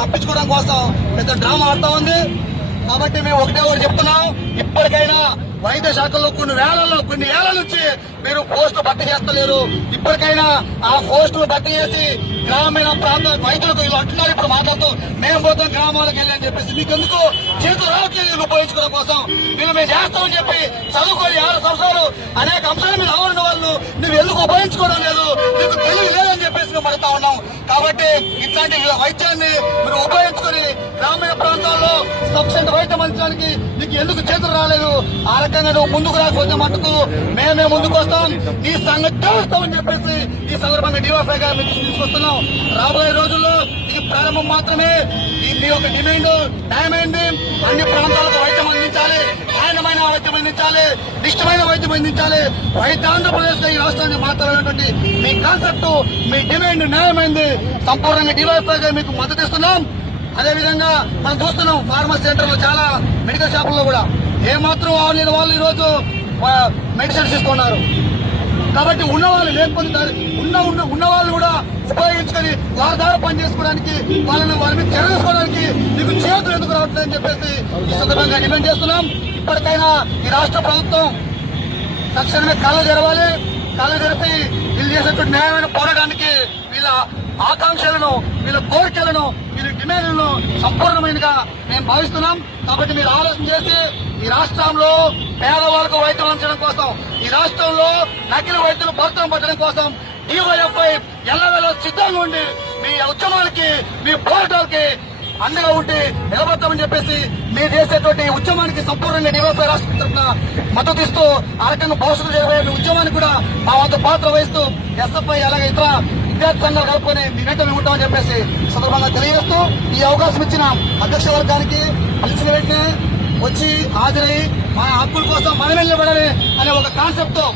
తప్పించుకోవడం కోసం పెద్ద డ్రామా ఆడుతా ఉంది. కాబట్టి మేము ఒకటే ఒకటి చెప్తున్నాం. ఇప్పటికైనా వైద్య శాఖలో కొన్ని వేలలో కొన్ని ఏళ్ళ నుంచి మీరు పోస్టులు భర్తీ చేస్తలేరు. ఇప్పటికైనా ఆ పోస్టులు భర్తీ చేసి గ్రామీణ ప్రాంత వైద్యులకు వీళ్ళు అంటున్నారు. ఇప్పుడు మాట్లాడుతూ మేము పోతాం గ్రామాలకు వెళ్ళని అని చెప్పేసి. మీకు ఎందుకు చేతులు రావట్లేదు ఉపయోగించుకోవడం కోసం. వీళ్ళు మేము చేస్తామని చెప్పి చదువుకొని ఆరు సంవత్సరాలు అనేక అంశాలు మీద ఆవరణ వాళ్ళు నువ్వు ఎందుకు ఉపయోగించుకోవడం లేదు? నీకు తెలియదు పడుతా ఉన్నాం. కాబట్టి ఇట్లాంటి వైద్యాన్ని మీరు ఉపయోగించుకొని గ్రామీణ ప్రాంతాల్లో సఫిషియెంట్ వైద్యం అందించడానికి నీకు ఎందుకు చేతులు రాలేదు? ఆ రకంగా నువ్వు ముందుకు రాకపోతే మటుకు మేమే ముందుకు వస్తాం. నీ సంగతి అని చెప్పేసి ఈ సందర్భంగా డివైఫై గారు మీకు తీసుకొస్తున్నాం. రాబోయే రోజుల్లో ఇది ప్రారంభం మాత్రమే. ఈ యొక్క డిమాండ్ న్యాయమైంది అన్ని ప్రాంతాలకు వైద్యం అందించాలి నిష్టమైన వైద్యం అందించాలి. వైద్య ఆంధ్రప్రదేశ్ ఈ రాష్ట్రాన్ని మాట్లాడాలన్నటువంటి మీ కాన్సెప్ట్ మీ డిమాండ్ న్యాయమైంది. సంపూర్ణంగా డివైఫై మీకు మద్దతు ఇస్తున్నాం. అదే విధంగా మనం చూస్తున్నాం ఫార్మసీ సెంటర్లు చాలా మెడికల్ షాపుల్లో కూడా. ఏమాత్రం లేని వాళ్ళు ఈరోజు మెడిసిన్స్ ఇస్తున్నారు కాబట్టి ఉన్న వాళ్ళు లేకపోతే ఉన్న ఉన్న ఉన్నవాళ్ళు కూడా ఉపయోగించుకొని వారి ద్వారా పని చేసుకోవడానికి వాళ్ళని వారి మీద చర్య తీసుకోవడానికి మీకు చేతులు ఎందుకు రావట్లేదని చెప్పేసి ఈ సందర్భంగా డిమాండ్ చేస్తున్నాం. ఇప్పటికైనా ఈ రాష్ట్ర ప్రభుత్వం తక్షణమే కళ్ళు తెరవాలి. కళ్ళు తెరిపి వీళ్ళు చేసినటువంటి న్యాయమైన పోరాటానికి వీళ్ళ ఆకాంక్షలను వీళ్ళ కోరికలను వీళ్ళ డిమాండ్లను సంపూర్ణమైనగా మేము భావిస్తున్నాం. కాబట్టి మీరు ఆలోచన చేసి ఈ రాష్ట్రంలో పేదవాళ్ళకు వైద్యం అందించడం కోసం ఈ రాష్ట్రంలో నకిలీ వైద్యులు భర్తం పట్టడం కోసం డివైఎఫ్ఐ ఎల్లవేళ సిద్ధంగా ఉండి మీ ఉద్యమాలకి మీ పోరాటాలకి అండగా ఉంటే నిలబడతామని చెప్పేసి మీరు చేసేటువంటి ఉద్యమానికి సంపూర్ణంగా డివైఎఫ్ఐ రాష్ట్ర తరఫున మద్దతు ఇస్తూ ఆ రకంగా భవిష్యత్తు చేయబోయే ఉద్యమానికి కూడా మా వంతు పాత్ర వహిస్తూ ఎస్ఎఫ్ఐ అలాగే ఇతర విద్యార్థి సంఘాలు కలుపుకొని మీ వెంట మేము ఉంటామని చెప్పేసి సందర్భంగా తెలియజేస్తూ ఈ అవకాశం ఇచ్చిన అధ్యక్ష వర్గానికి పిలిచిన వెంటనే వచ్చి హాజరై మన హక్కుల కోసం మనమే నిలబడాలి అనే ఒక కాన్సెప్ట్తో